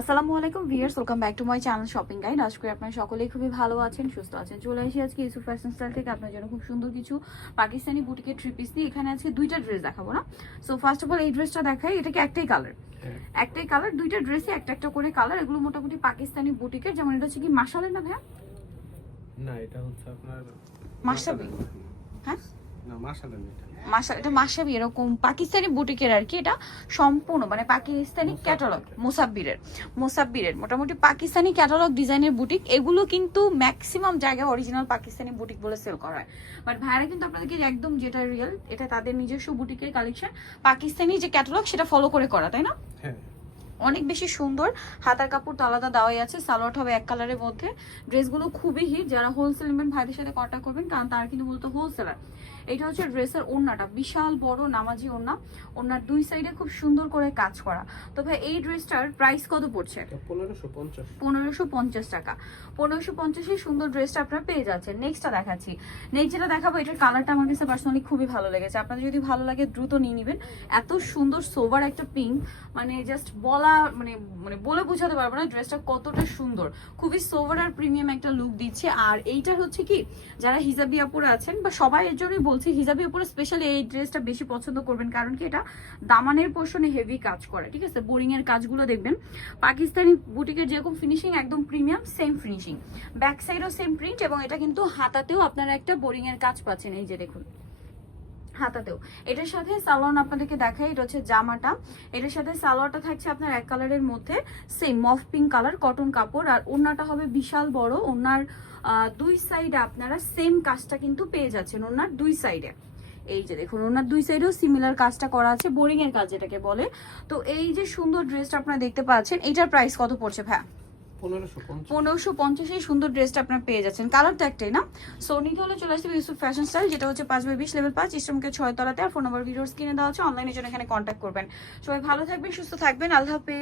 আসসালামু আলাইকুম viewers, welcome back to my channel shopping guide. আশা করি আপনারা সকলেই খুবই ভালো আছেন, সুস্থ আছেন। চলে আসি আজকে ইউসুফ ফ্যাশন স্টাইল থেকে আপনার জন্য খুব সুন্দর কিছু পাকিস্তানি বুটিকের থ্রি পিস নিয়ে। এখানে আজকে দুইটা ড্রেস দেখাবো না। সো ফার্স্ট অফ অল এই ড্রেসটা দেখাই। এটা কি একটাই কালার? একটাই কালার, দুইটা ড্রেসে একটা একটা করে কালার। এগুলো মোটামুটি পাকিস্তানি বুটিকের, যেমন এটা হচ্ছে কি মাশালের না ভাইয়া? না, এটা হচ্ছে আপনার মাশাবি। হ্যাঁ না, মাশাআল্লাহ না, এটা মাশা, এটা মাশাবি এরকম পাকিস্তানি বুটিকের আর কি। এটা সম্পূর্ণ মানে পাকিস্তানি ক্যাটালগ, মোসাব্বিরের মোটামুটি পাকিস্তানি ক্যাটালগ ডিজাইনের বুটিক। এগুলো কিন্তু ম্যাক্সিমাম জায়গায় অরিজিনাল পাকিস্তানি বুটিক বলে সেল করা হয়, বাট ভাইরা কিন্তু আপনাদেরকে একদম যেটা রিয়েল, এটা তাদের নিজস্ব বুটিকের কালেকশন, পাকিস্তানি যে ক্যাটালগ সেটা ফলো করে করা, তাই না? হ্যাঁ, অনেক বেশি সুন্দর। হাতার কাপড় তো আলাদা দেওয়াই আছে, সালোয়ার হবে এক কালারের মধ্যে। ড্রেসগুলো খুবই হিট, যারা হোলসেল নেবেন ভাইদের সাথে কন্ট্যাক্ট করবেন, কারণ তারা কিন্তু মূলত হোলসেলার। এটা হচ্ছে ড্রেসের ওড়নাটা, বিশাল বড় নামাজি ওড়না। ওড়নার দুই সাইডে খুব সুন্দর করে কাজ করা। তো ভাই এই ড্রেসটার প্রাইস কত পড়ছে? 1550 1550 টাকা। 1550 সুন্দর ড্রেসটা আপনারা পেয়ে যাচ্ছেন। নেক্সটটা দেখাচ্ছি। নেক্সট যেটা দেখাবো, এটার কালারটা আমার কাছে পার্সোনালি খুবই ভালো লেগেছে। আপনাদের যদি ভালো লাগে দ্রুত নিয়ে নেবেন। এত সুন্দর সোবার একটা পিঙ্ক, মানে জাস্ট বলা মানে মানে বলে বোঝাতে পারবো না ড্রেসটা কতটা সুন্দর। খুবই সোভার আর প্রিমিয়াম একটা লুক দিচ্ছে। আর এইটার হচ্ছে কি, যারা হিজাবি আপুরা আছেন বা সবাই এর জন্যই বলছি, হিজাবি আপুরা স্পেশালি এই ড্রেসটা বেশি পছন্দ করবেন, কারণ কি এটা দামানের পোর্শনে হেভি কাজ করে, ঠিক আছে? বোরিং এর কাজগুলো দেখবেন পাকিস্তানি বুটিকের যেরকম ফিনিশিং, একদম প্রিমিয়াম সেম ফিনিশিং। ব্যাক সাইডও সেম প্রিন্ট, এবং এটা কিন্তু হাতাতেও আপনারা একটা বোরিং এর কাজ পাচ্ছেন। এই যে দেখুন হাতাতেও। এটার সাথে সালোয়ার আপনাদেরকে দেখাই, এটা হচ্ছে জামাটা। এটার সাথে সালোয়ারটা থাকছে আপনার এক কালারের মধ্যে, সেম মফ পিঙ্ক কালার কটন কাপড়। আর ওড়নাটা হবে বিশাল বড়। ওড়নার দুই সাইডে আপনারা সেম কাজটা কিন্তু পেয়ে যাচ্ছেন, ওড়নার দুই সাইডে। এই যে দেখুন ওনার দুই সাইডেও সিমিলার কাজটা করা আছে, বোরিং এর কাজ যেটাকে বলে। তো এই যে সুন্দর ড্রেসটা আপনারা দেখতে পাচ্ছেন, এটার প্রাইস কত পড়ছে ভাই? 1550 সুন্দর ড্রেসটা আপনার পেয়ে যাচ্ছেন। কালার তো একটাই না? সো নিতে হলে চলে আসবে ইউসুফ ফ্যাশন স্টাইল, যেটা হচ্ছে 5/20 লেভেল 5 ইস্টমকে 6 তলাতে। আর ফোন নাম্বার ভিডিওস কিনে দেওয়া হচ্ছে, অনলাইনের জন্য এখানে কন্ট্যাক্ট করবেন। সবাই ভালো থাকবেন, সুস্থ থাকবেন, আল্লাহ হাফেজ।